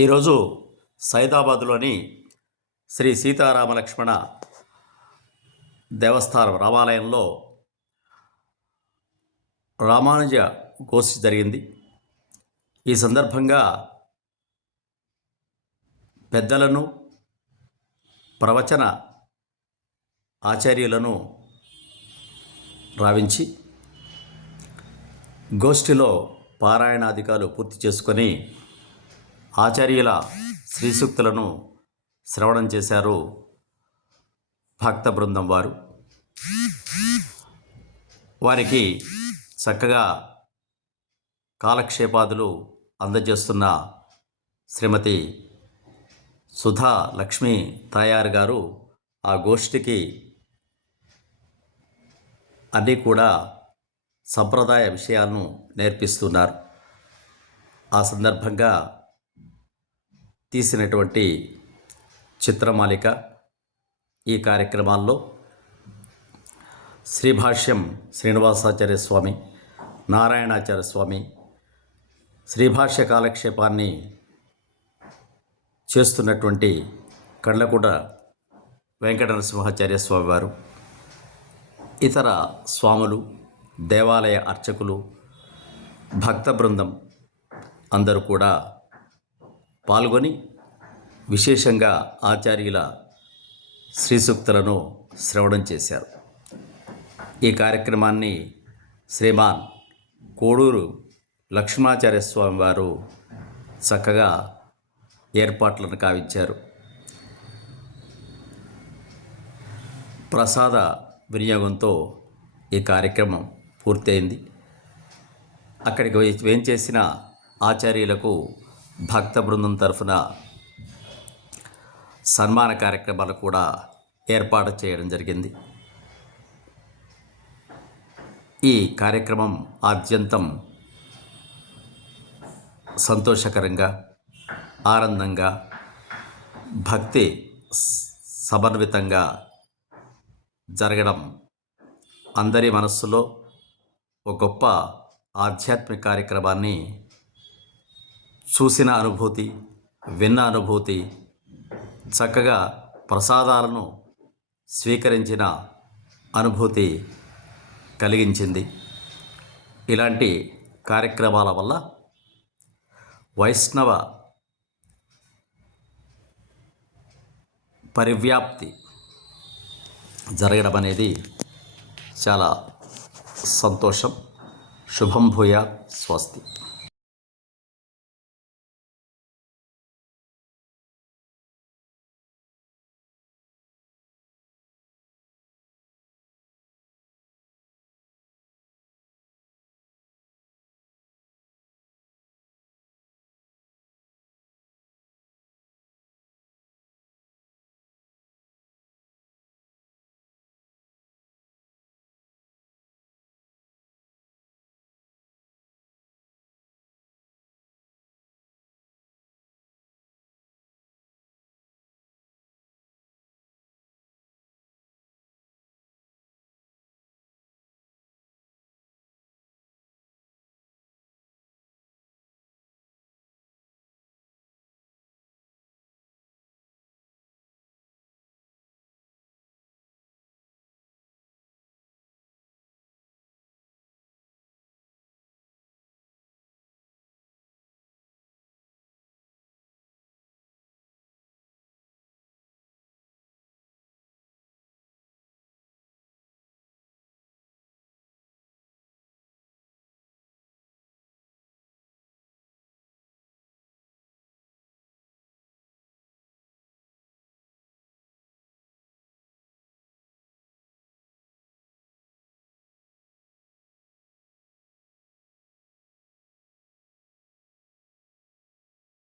ఈరోజు సైదాబాద్లోని శ్రీ సీతారామ లక్ష్మణ దేవస్థానం రామాలయంలో రామానుజ గోష్ఠి జరిగింది. ఈ సందర్భంగా పెద్దలను ప్రవచన ఆచార్యులను రావించి గోష్ఠిలో పారాయణాధికాలు పూర్తి చేసుకొని ఆచార్యుల శ్రీసూక్తులను శ్రవణం చేశారు భక్త బృందం వారు. వారికి చక్కగా కాలక్షేపాదులు అందజేస్తున్న శ్రీమతి సుధా లక్ష్మీ తాయారు గారు ఆ గోష్ఠికి అన్నీ కూడా సంప్రదాయ విషయాలను నేర్పిస్తున్నారు. ఆ సందర్భంగా తీసినటువంటి చిత్రమాలిక ఈ కార్యక్రమాల్లో శ్రీభాష్యం శ్రీనివాసాచార్య స్వామి నారాయణాచార్య స్వామి శ్రీభాష్య కాలక్షేపాన్ని చేస్తున్నటువంటి కళ్ళకూట వెంకటరశింహాచార్య స్వామివారు స్వామి వారు ఇతర స్వాములు దేవాలయ అర్చకులు భక్త బృందం అందరూ కూడా పాల్గొని విశేషంగా ఆచార్యుల శ్రీసూక్తులను శ్రవణం చేశారు. ఈ కార్యక్రమాన్ని శ్రీమాన్ కోడూరు లక్ష్మణాచార్య స్వామి వారు చక్కగా ఏర్పాట్లను కావించారు. ప్రసాద వినియోగంతో ఈ కార్యక్రమం పూర్తయింది. అక్కడికి వేయించేసిన ఆచార్యులకు భక్త బృందం తరఫున సన్మాన కార్యక్రమాలు కూడా ఏర్పాటు చేయడం జరిగింది. ఈ కార్యక్రమం ఆద్యంతం సంతోషకరంగా ఆనందంగా భక్తి సమన్వితంగా జరగడం అందరి మనస్సులో ఒక గొప్ప ఆధ్యాత్మిక కార్యక్రమాన్ని చూసిన అనుభూతి విన్న అనుభూతి చక్కగా ప్రసాదాలను స్వీకరించిన అనుభూతి కలిగించింది. ఇలాంటి కార్యక్రమాల వల్ల వైష్ణవ పరివ్యాప్తి జరగడం అనేది చాలా సంతోషం. శుభం భూయా స్వస్తి.